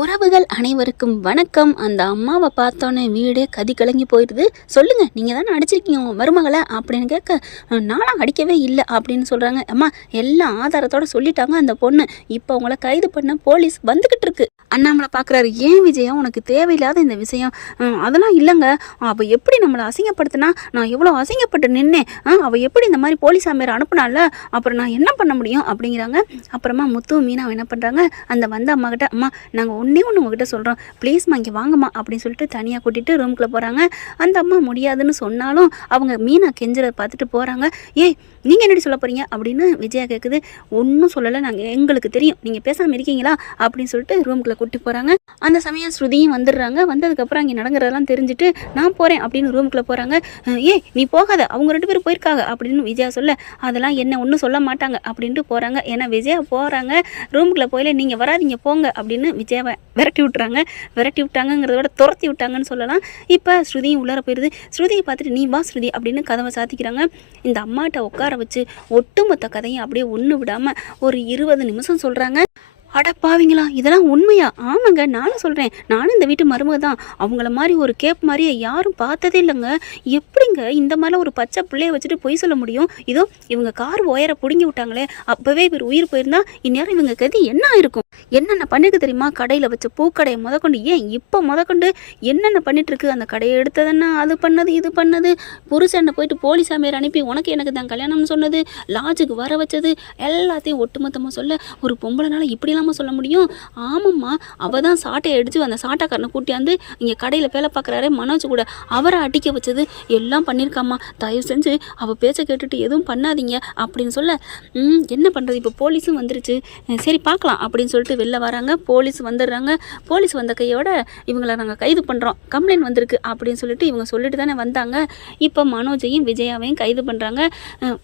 உறவுகள் அனைவருக்கும் வணக்கம். அந்த அம்மாவை பார்த்தோன்னே வீடே கதி கலங்கி போயிடுது. சொல்லுங்கள், நீங்கள் தானே அடிச்சிருக்கீங்க உங்கள் மருமகளை அப்படின்னு கேட்க, நானும் அடிக்கவே இல்லை அப்படின்னு சொல்கிறாங்க. அம்மா எல்லாம் ஆதாரத்தோடு சொல்லிட்டாங்க அந்த பொண்ணு. இப்போ உங்களை கைது பண்ண போலீஸ் வந்துக்கிட்டு இருக்கு. அண்ணாமலை பார்க்குறாரு. ஏன் விஜயா, உனக்கு தேவையில்லாத இந்த விஷயம்? அதெல்லாம் இல்லைங்க. அவள் எப்படி நம்மளை அசிங்கப்படுத்தினா, நான் எவ்வளோ அசிங்கப்பட்டு நின்னேன். அவள் எப்படி இந்த மாதிரி போலீஸ் ஆமையர் அனுப்புனால, அப்புறம் நான் என்ன பண்ண முடியும் அப்படிங்கிறாங்க. அப்புறமா முத்து மீனா என்ன பண்ணுறாங்க, அந்த வந்த அம்மா கிட்ட, அம்மா நாங்கள் ஒன்றே ஒன்று உங்ககிட்ட சொல்கிறோம், ப்ளீஸ்மா இங்கே வாங்கம்மா அப்படின்னு சொல்லிட்டு தனியாக கூட்டிகிட்டு ரூம்குள்ளே போகிறாங்க. அந்த அம்மா முடியாதுன்னு சொன்னாலும் அவங்க மீனா கெஞ்சுறதை பார்த்துட்டு போகிறாங்க. ஏய், நீங்கள் என்னடி சொல்ல போகிறீங்க அப்படின்னு விஜயா கேட்குது. ஒன்றும் சொல்லலை, நாங்கள் எங்களுக்கு தெரியும், நீங்கள் பேசாமல் இருக்கீங்களா அப்படின்னு சொல்லிட்டு ரூம்குள்ளே கூட்டி போகிறாங்க. அந்த சமயம் ஸ்ருதியும் வந்துடுறாங்க. வந்ததுக்கப்புறம் அங்கே நடக்கிறதெல்லாம் தெரிஞ்சுட்டு நான் போகிறேன் அப்படின்னு ரூமுக்குள்ளே போகிறாங்க. ஏய் நீ போகாத, அவங்க 2 பேரும் போயிருக்காங்க அப்படின்னு விஜயா சொல்ல, அதெல்லாம் என்ன ஒன்றும் சொல்ல மாட்டாங்க அப்படின்ட்டு போகிறாங்க. ஏன்னா விஜயா போகிறாங்க. ரூமுக்குள்ளே போயில நீங்கள் வராதிங்க போங்க அப்படின்னு விஜயாவை விரட்டி விட்டுறாங்க. விரட்டி விட்டாங்கிறத விட துரத்தி விட்டாங்கன்னு சொல்லலாம். இப்போ ஸ்ருதியும் உள்ளார போயிடுது. ஸ்ருதியை பார்த்துட்டு நீ வா ஸ்ருதி அப்படின்னு கதவை சாத்திக்கிறாங்க. இந்த அம்மாட்ட உட்கார வச்சு ஒட்டுமொத்த கதையும் அப்படியே ஒன்று விடாமல் ஒரு 20 நிமிஷம் சொல்கிறாங்க. அடப்பாவீங்களா, இதெல்லாம் உண்மையா? ஆமாங்க, நானும் சொல்கிறேன், நானும் இந்த வீட்டு மருமக தான். அவங்கள மாதிரி ஒரு கேப் மாதிரியே யாரும் பார்த்ததே இல்லைங்க. எப்படிங்க இந்த மாதிரிலாம் ஒரு பச்சை பிள்ளைய வச்சுட்டு பொய் சொல்ல முடியும்? இதோ இவங்க கார் ஒயரை பிடுங்கி விட்டாங்களே, அப்போவே இவர் உயிர் போயிருந்தா இந்நேரம் இவங்க கதி என்ன இருக்கும்? என்னென்ன பண்ணிருக்கு தெரியுமா? கடையில் வச்ச பூக்கடையை முதற்கொண்டு, ஏன் இப்போ முதற்கொண்டு என்னென்ன பண்ணிட்டுருக்கு? அந்த கடையை எடுத்ததுன்னா அது பண்ணது இது பண்ணது, புருஷனை போயிட்டு போலீஸ் ஆமையர் அனுப்பி உனக்கு எனக்கு தான் கல்யாணம்னு சொன்னது, லாட்ஜுக்கு வர வச்சது, எல்லாத்தையும் ஒட்டுமொத்தமாக சொல்ல ஒரு பொம்பளைனால இப்படிலாம் சொல்ல முடியும்? ஆமாம்மா, அவள் தான் சாட்டையை அடித்து அந்த சாட்டைக்காரனை கூட்டியாந்து இங்கே கடையில் வேலை பார்க்குறாரு மனோஜ் கூட, அவரை அடிக்க வச்சது எல்லாம் பண்ணியிருக்காம்மா. தயவு செஞ்சு அவள் பேச்சை கேட்டுட்டு எதுவும் பண்ணாதீங்க அப்படின்னு சொல்ல, என்ன பண்ணுறது, இப்போ போலீஸும் வந்துருச்சு, சரி பார்க்கலாம் அப்படின்னு சொல்லிட்டு வெளில வராங்க. போலீஸ் வந்துடுறாங்க. போலீஸ் வந்த கையோட இவங்களை நாங்கள் கைது பண்ணுறோம், கம்ப்ளைண்ட் வந்திருக்கு அப்படின்னு சொல்லிட்டு இவங்க சொல்லிட்டு தானே வந்தாங்க. இப்போ மனோஜையும் விஜயாவையும் கைது பண்ணுறாங்க.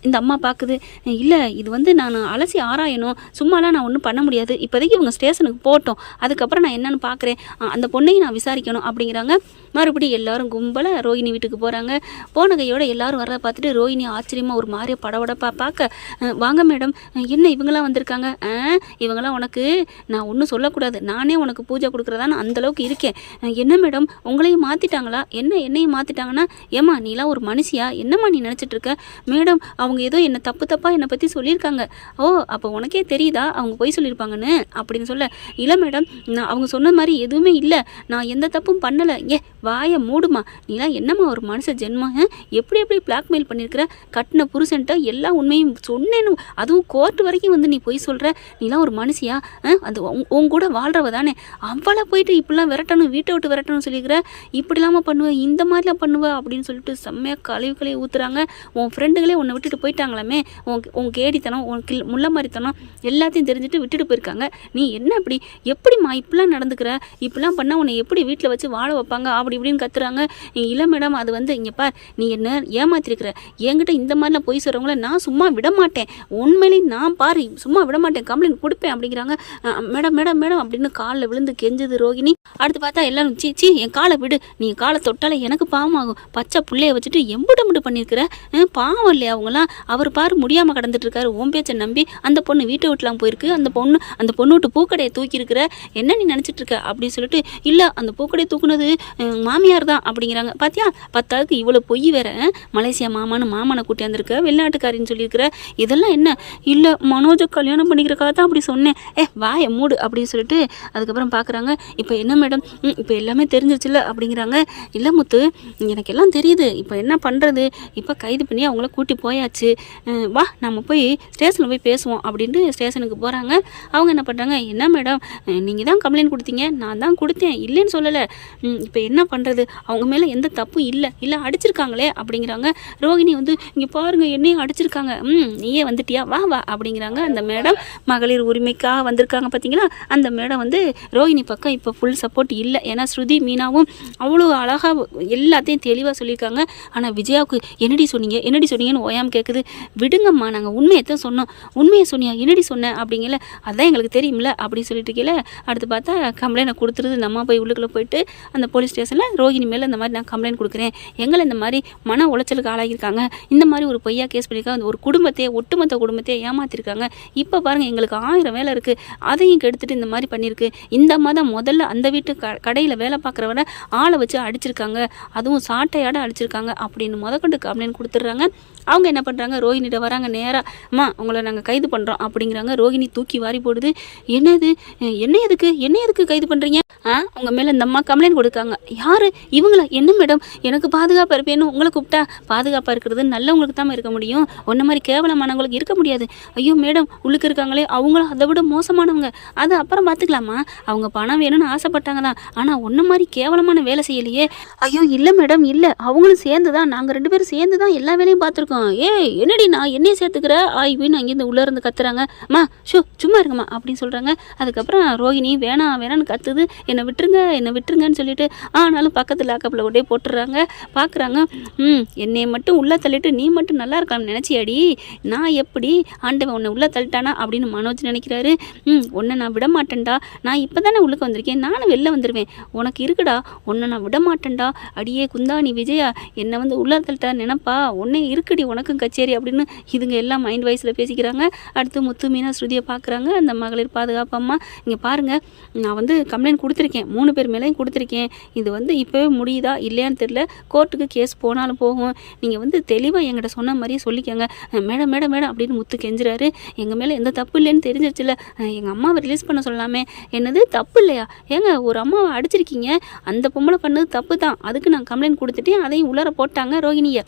இந்த அம்மா பார்க்குது, இல்லை இது வந்து நான் அலசி ஆராயணும், சும்மாலாம் நான் ஒன்றும் பண்ண முடியாது, இப்போதைக்கு இவங்க ஸ்டேஷனுக்கு போட்டோம், அதுக்கப்புறம் நான் என்னென்னு பார்க்குறேன், அந்த பொண்ணையும் நான் விசாரிக்கணும் அப்படிங்கிறாங்க. மறுபடியும் எல்லாரும் கும்பலாக ரோஹிணி வீட்டுக்கு போகிறாங்க. போன கையோட எல்லாரும் வர்றத பார்த்துட்டு ரோஹிணி ஆச்சரியமாக ஒரு மாதிரியே படபடப்பாக பார்க்க, வாங்க மேடம், என்ன இவங்களாம் வந்திருக்காங்க? இவங்களாம் உனக்கு நான் ஒன்றும் சொல்லக்கூடாது, நானே உனக்கு பூஜை கொடுக்குறதான்னு அந்தளவுக்கு இருக்கேன். என்ன மேடம் உங்களையும் மாற்றிட்டாங்களா? என்னையும் மாற்றிட்டாங்கன்னா? ஏம்மா நீலாம் ஒரு மனுஷியா? என்னம்மா நீ நினச்சிட்டு இருக்க? மேடம் அவங்க ஏதோ என்னை தப்பாக என்னை பற்றி சொல்லியிருக்காங்க. ஓ, அப்போ உனக்கே தெரியுதா அவங்க பொய் சொல்லியிருப்பாங்கன்னு அப்படின்னு சொல்ல, இல்லை மேடம் நான் அவங்க சொன்ன மாதிரி எதுவுமே இல்லை, நான் எந்த தப்பும் பண்ணலை. வாயை மூடுமா, நீலாம் என்னம்மா ஒரு மனுஷ ஜென்மம்? எப்படி பிளாக்மெயில் பண்ணியிருக்கிற? கட்டின புருஷன்ட்ட எல்லா உண்மையும் சொன்னேன்னு, அதுவும் கோர்ட் வரைக்கும் வந்து நீ பொய் சொல்கிற? நீலாம் ஒரு மனுஷியா? அது உன் கூட வாழ்கிறவ தானே, அவளை போயிட்டு இப்படிலாம் விரட்டணும், வீட்டை விட்டு விரட்டணும்னு சொல்லியிருக்கிற, இப்படி இல்லாமல் பண்ணுவேன், இந்த மாதிரிலாம் பண்ணுவேன் அப்படின்னு சொல்லிட்டு செம்மையாக கழுவி ஊற்றுறாங்க. உன் ஃப்ரெண்டுகளே உன்னை விட்டுட்டு போயிட்டாங்களாமே, உன் கேடித்தனம், உன் முள்ள மாதிரித்தனம் எல்லாத்தையும் தெரிஞ்சுட்டு விட்டுட்டு போயிருக்காங்க. நீ என்ன எப்படிம்மா இப்படிலாம் நடந்துக்கிற? இப்படிலாம் பண்ணால் உன்னை எப்படி வீட்டில் வச்சு வாழ வைப்பாங்க அப்படி இப்படின்னு கத்துறாங்க. இல்லை மேடம், அது வந்து இங்கே பார், நீ என்ன ஏமாத்திருக்கிற, என்கிட்ட இந்த மாதிரிலாம் பொய் சொல்கிறவங்கள நான் சும்மா விட மாட்டேன், உண்மையிலே நான் பாரு சும்மா விட மாட்டேன், கம்ப்ளைண்ட் கொடுப்பேன் அப்படிங்கிறாங்க. மேடம் மேடம் மேடம் அப்படின்னு காலில் விழுந்து கெஞ்சுது ரோகிணி. அடுத்து பார்த்தா எல்லாரும் சீ என் காலை விடு, நீ காலை தொட்டாலே எனக்கு பாவம் ஆகும், பச்சை பிள்ளைய வச்சுட்டு எம்புட்டு பண்ணியிருக்கிற, பாவம் இல்லையா அவங்களாம்? அவர் பாரு முடியாமல் கடந்துட்டு இருக்காரு, உன் பேச்சை நம்பி அந்த பொண்ணு வீட்டை விட்டுலாம் போயிருக்கு, அந்த பொண்ணு விட்டு பூக்கடையை தூக்கி இருக்கிற, என்ன நீ நினச்சிட்டு இருக்க அப்படின்னு சொல்லிட்டு, இல்லை அந்த பூக்கடையை தூக்குனது மாமியார் தான் அப்படிங்கிறாங்க. பார்த்தியா, 10 இவ்வளோ பொய் வேற, மலேசியா மாமனை கூட்டியாந்துருக்க, வெளிநாட்டுக்காரின்னு சொல்லியிருக்கிற, இதெல்லாம் என்ன? இல்லை மனோஜை கல்யாணம் பண்ணிக்கிறக்காக தான் அப்படி சொன்னேன், வாயை மூடு அப்படின்னு சொல்லிட்டு அதுக்கப்புறம் பார்க்குறாங்க. இப்போ என்ன மேடம், இப்போ எல்லாமே தெரிஞ்சிருச்சுல்ல அப்படிங்கிறாங்க. இல்லை முத்து, எனக்கு எல்லாம் தெரியுது, இப்போ என்ன பண்ணுறது, இப்போ கைது பண்ணி அவங்கள கூட்டி போயாச்சு, வா நம்ம போய் ஸ்டேஷனில் போய் பேசுவோம் அப்படின்ட்டு ஸ்டேஷனுக்கு போகிறாங்க. அவங்க என்ன பண்ணுறாங்க, என்ன மேடம் நீங்கள் தான் கம்ப்ளைண்ட் கொடுத்தீங்க, நான் தான் கொடுத்தேன், இல்லைன்னு சொல்லலை, இப்போ என்ன பண்ணுறது, அவங்க மேலே எந்த தப்பும் இல்லை அடிச்சிருக்காங்களே அப்படிங்கிறாங்க. ரோகிணி வந்து இங்கே பாருங்கள் என்னையும் அடிச்சிருக்காங்க, நீயே வந்துட்டியா, வா அப்படிங்கிறாங்க. அந்த மேடம் மகளிர் உரிமைக்காக வந்திருக்காங்க பார்த்தீங்களா, அந்த மேடம் வந்து ரோகிணி பக்கம் இப்போ ஃபுல் சப்போர்ட் இல்லை. ஏன்னா ஸ்ருதி மீனாவும் அவ்வளோ அழகாக எல்லாத்தையும் தெளிவாக சொல்லியிருக்காங்க. ஆனால் விஜயாவுக்கு என்னடி சொன்னீங்கன்னு ஓயாமல் கேட்குது. விடுங்கம்மா, நாங்கள் உண்மையை தான் சொன்னோம், உண்மையை சொன்னியா, என்னடி சொன்னேன் அப்படிங்கல, அதான் எங்களுக்கு தெரியுமில்ல அப்படின்னு சொல்லிட்டு கீழே அடுத்து பார்த்தா கம்ப்ளைண்ட் கொடுத்துருது. இந்த அம்மா போய் உள்ளுக்குள்ளே போயிட்டு அந்த போலீஸ் ஸ்டேஷனில் ரோகிணி மேலே இந்த மாதிரி நான் கம்ப்ளைண்ட் கொடுக்குறேன், எங்களை இந்த மாதிரி மன உளைச்சலுக்கு ஆளாகியிருக்காங்க, இந்த மாதிரி ஒரு பொய்யா கேஸ் பண்ணியிருக்காங்க, ஒரு குடும்பத்தையே ஒட்டுமொத்த குடும்பத்தையே ஏமாற்றிருக்காங்க, இப்போ பாருங்கள் எங்களுக்கு 1000 வேலை இருக்குது, அதையும் கெடுத்துட்டு இந்த மாதிரி பண்ணியிருக்கு, இந்த அம்மா தான் முதல்ல அந்த வீட்டு கடையில் வேலை பார்க்குறவரை ஆளை வச்சு அடிச்சிருக்காங்க, அதுவும் சாட்டையாட அடிச்சிருக்காங்க அப்படின்னு முதற்கொண்டு கம்ப்ளைண்ட் கொடுத்துட்றாங்க. அவங்க என்ன பண்ணுறாங்க, ரோகிணிகிட்ட வராங்க நேராக, அம்மா உங்களை நாங்கள் கைது பண்ணுறோம் அப்படிங்கிறாங்க. ரோகிணி தூக்கி வாரி போடுது. என்னது, என்ன எதுக்கு கைது பண்ணுறீங்க? உங்கள் மேலே இந்த அம்மா கம்ப்ளைண்ட் கொடுக்காங்க. யார் இவங்களா? என்ன மேடம், எனக்கு பாதுகாப்பாக இருப்பேன்னு உங்களை கூப்பிட்டா பாதுகாப்பாக இருக்கிறது நல்லவங்களுக்கு தான் இருக்க முடியும், ஒன்றை மாதிரி கேவலமானவங்களுக்கு இருக்க முடியாது. ஐயோ மேடம், உள்ளுக்கு இருக்காங்களே அவங்களும் அதை விட மோசமானவங்க, அது அப்புறம் பார்த்துக்கலாமா, அவங்க பணம் வேணும்னு ஆசைப்பட்டாங்க தான், ஆனால் ஒன்றை மாதிரி கேவலமான வேலை செய்யலையே. ஐயோ இல்லை மேடம், இல்லை, அவங்களும் சேர்ந்து தான், நாங்கள் 2 பேரும் சேர்ந்து தான் எல்லா வேலையும் பார்த்துருக்கோம். ஏய் என்னடி நான் என்னையே சேர்த்துக்கிற ஆய்வின்னு அங்கேருந்து உள்ளே இருந்து கத்துறாங்க. அம்மா சும்மா இருக்குமா அப்படின்னு சொல்கிறாங்க. அதுக்கப்புறம் ரோகிணி வேணான்னு கத்துது, என்னை விட்டுருங்கன்னு சொல்லிட்டு ஆனாலும் பக்கத்தில் லாக்கப்பில் கொண்டே போட்டுடுறாங்க. பார்க்குறாங்க, என்னை மட்டும் உள்ளே தள்ளிட்டு நீ மட்டும் நல்லா இருக்கலாம்னு நினச்சியாடி, நான் எப்படி ஆண்டவன் உன்னை உள்ளே தள்ளிட்டானா அப்படின்னு மனோஜ் நினைக்கிறாரு. உன்னை நான் விட மாட்டேன்டா, நான் இப்போ தானே உள்ளுக்கு வந்திருக்கேன், நானும் வெளில வந்துடுவேன், உனக்கு இருக்குடா, உன்னை நான் விட மாட்டேன்டா, அடியே குந்தாணி விஜயா, என்னை வந்து உள்ளே தள்ளிட்டா நினைப்பா, உன்னே இருக்குடி உனக்கும் கச்சேரி அப்படின்னு இதுங்க எல்லாம் மைண்ட் வாய்ஸில் பேசிக்கிறாங்க. அடுத்து முத்து மீனா ஸ்ருதியை பார்க்குறாங்க. அந்த மகளிர் பாதுகாப்பு அம்மா, இங்கே பாருங்கள், நான் வந்து கம்ப்ளைண்ட் கொடுத்துருக்கேன், 3 பேர் மேலேயும் கொடுத்துருக்கேன், இது வந்து இப்போவே முடியுதா இல்லையான்னு தெரியல, கோர்ட்டுக்கு கேஸ் போனாலும் போகும், நீங்கள் வந்து தெளிவாக என்கிட்ட சொன்ன மாதிரியே சொல்லிக்கோங்க. மேடம் அப்படின்னு முத்து கெஞ்சுறாரு. எங்கள் மேலே எந்த தப்பு இல்லைன்னு தெரிஞ்சிருச்சுல, எங்கள் அம்மாவை ரிலீஸ் பண்ண சொல்லலாமே. என்னது தப்பு இல்லையா? ஏங்க ஒரு அம்மாவை அடிச்சிருக்கீங்க, அந்த பொம்பளை பண்ணது தப்பு தான், அதுக்கு நான் கம்ப்ளைண்ட் கொடுத்துட்டேன், அதையும் உள்ளார போட்டாங்க ரோகிணியை.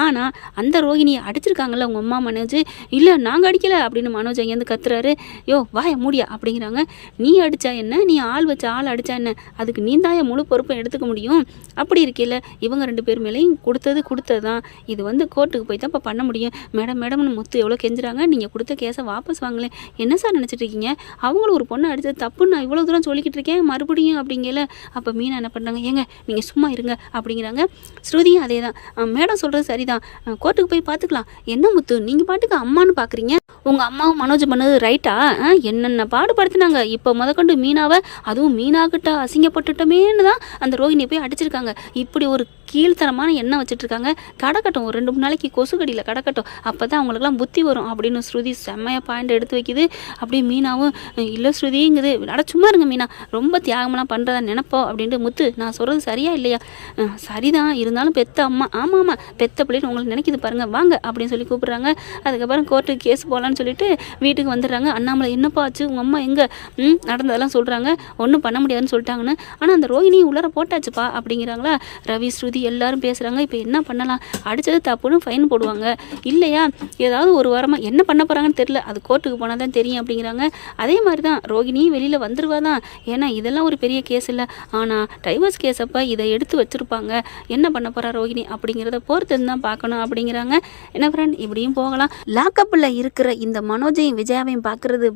ஆனால் அந்த ரோகிணியை அடிச்சிருக்காங்கல்ல உங்கள் அம்மா மனோஜ், இல்லை நாங்கள் அடிக்கலை அப்படின்னு மனோஜ் அங்கேருந்து கத்துறாரு. யோ வாய மூடியா அப்படிங்கிறாங்க. நீ அடித்தா என்ன, நீ ஆள் வச்ச ஆள் அடித்தா என்ன, அதுக்கு நீ தாய முழு பொறுப்பும் எடுத்துக்க முடியும். அப்படி இருக்கையில் இவங்க 2 பேர் மேலேயும் கொடுத்தது தான், இது வந்து கோர்ட்டுக்கு போய் தான் இப்போ பண்ண முடியும். மேடம்னு முத்து எவ்வளோ கெஞ்சுறாங்க, நீங்கள் கொடுத்த கேஸை வாபஸ் வாங்கலேன். என்ன சார் நினச்சிட்டு இருக்கீங்க, அவங்களும் ஒரு பொண்ணை அடித்தது தப்புன்னு நான் இவ்வளோ தூரம் சொல்லிக்கிட்டு இருக்கேன், மறுபடியும் அப்படிங்கல. அப்போ மீனா என்ன பண்ணுறாங்க, ஏங்க நீங்கள் சும்மா இருங்க அப்படிங்கிறாங்க. ஸ்ருதியும் அதே தான், மேடம் சொல்கிறது சரிதான், கோர்ட்டுக்கு போய் பார்த்துக்கலாம். என்ன முத்து நீங்கள் பாட்டுக்கு அம்மானு பார்க்குறீங்க, உங்கள் அம்மாவும் மனோஜ் பண்ணது ரைட்டா? என்னென்ன பாடுபடுத்தினாங்க, இப்போ முதற்கொண்டு மீனாவை, அதுவும் மீனாக்கிட்ட அசிங்கப்பட்டுட்டோமேன்னு தான் அந்த ரோகிணியை போய் அடிச்சிருக்காங்க. இப்படி ஒரு கீழ்த்தரமான எண்ணம் வச்சுட்ருக்காங்க. கடக்கட்டும், ஒரு 2 3 நாளைக்கு கொசுக்கடியில் கடக்கட்டும், அப்போ தான் அவங்களுக்குலாம் புத்தி வரும் அப்படின்னு ஸ்ருதி செம்மையாக பாயிண்ட் எடுத்து வைக்குது. அப்படியே மீனாவும் இல்லை ஸ்ருதிங்குது, சும்மா இருங்க மீனா, ரொம்ப தியாகமெல்லாம் பண்ணுறதா நினைப்போம் அப்படின்ட்டு. முத்து நான் சொல்கிறது சரியா இல்லையா? சரிதான், இருந்தாலும் பெத்த அம்மா, ஆமாம் பெத்த பிள்ளைன்னு உங்களுக்கு நினைக்கிது பாருங்கள், வாங்க அப்படின்னு சொல்லி கூப்பிட்றாங்க. அதுக்கப்புறம் கோர்ட்டுக்கு கேஸ் போகலான்னு சொல்லிட்டு வீட்டுக்கு வந்துடுறாங்க. அண்ணாமலை என்னப்பா ஆச்சு, உங்கள் அம்மா எங்கே நடந்ததெல்லாம் சொல்கிறாங்க, ஒன்றும் பண்ண முடியாதுன்னு சொல்லிட்டாங்கன்னு, ஆனால் அந்த ரோகிணி உள்ளார போட்டாச்சுப்பா அப்படிங்கிறாங்களா. ரவி ஸ்ருதி எல்லாரும் பேசுகிறாங்க. இப்போ என்ன பண்ணலாம், அடித்தது தப்புன்னு ஃபைன் போடுவாங்க இல்லையா, ஏதாவது ஒரு வாரமாக என்ன பண்ண போகிறாங்கன்னு தெரியல, அது கோர்ட்டுக்கு போனால் தான் தெரியும் அப்படிங்கிறாங்க. அதே மாதிரி தான் ரோகிணியும் வெளியில் வந்துருவா தான், ஏன்னா இதெல்லாம் ஒரு பெரிய கேஸ் இல்லை, ஆனால் டைவர்ஸ் கேஸ் அப்போ இதை எடுத்து வச்சுருப்பாங்க, என்ன பண்ண போகிறா ரோகிணி அப்படிங்கிறத பொறுத்து தான் பார்க்கணும் அப்படிங்கிறாங்க. என்ன ஃப்ரெண்ட், இப்படியும் போகலாம். லாக்கப்பில் இருக்கிற இந்த மனோஜையும் விஜயாவையும்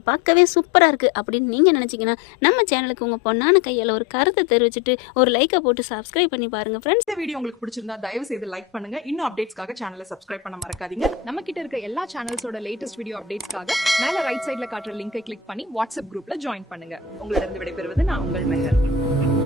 பார்க்கவே சூப்பராக இருக்குது அப்படின்னு நீங்கள் நினச்சிங்கன்னா நம்ம சேனலுக்கு உங்கள் பொண்ணான கையால் ஒரு கருத்தை தெரிவிச்சுட்டு ஒரு லைக்கை போட்டு சப்ஸ்கிரைப் பண்ணி பாருங்கள் ஃப்ரெண்ட்ஸ். இந்த வீடியோ உங்களுக்கு பிடிச்சிருந்தா தயவு செய்து லைக் பண்ணுங்க. இன்னும் அப்டேட்ஸ்க்காக சேனலை சப்ஸ்கிரைப் பண்ண மறக்காதீங்க. நம்ம கிட்ட இருக்க எல்லா சேனல்ஸோட லேட்டஸ்ட் வீடியோ அப்டேட்ஸ்க்காக மேல ரைட் சைடுல காட்டுற லிங்கை கிளிக் பண்ணி வாட்ஸ்அப் குரூப்ல ஜாயின் பண்ணுங்க. உங்களிடம் விடைபெறுவது நான் உங்கள் மெஹர்.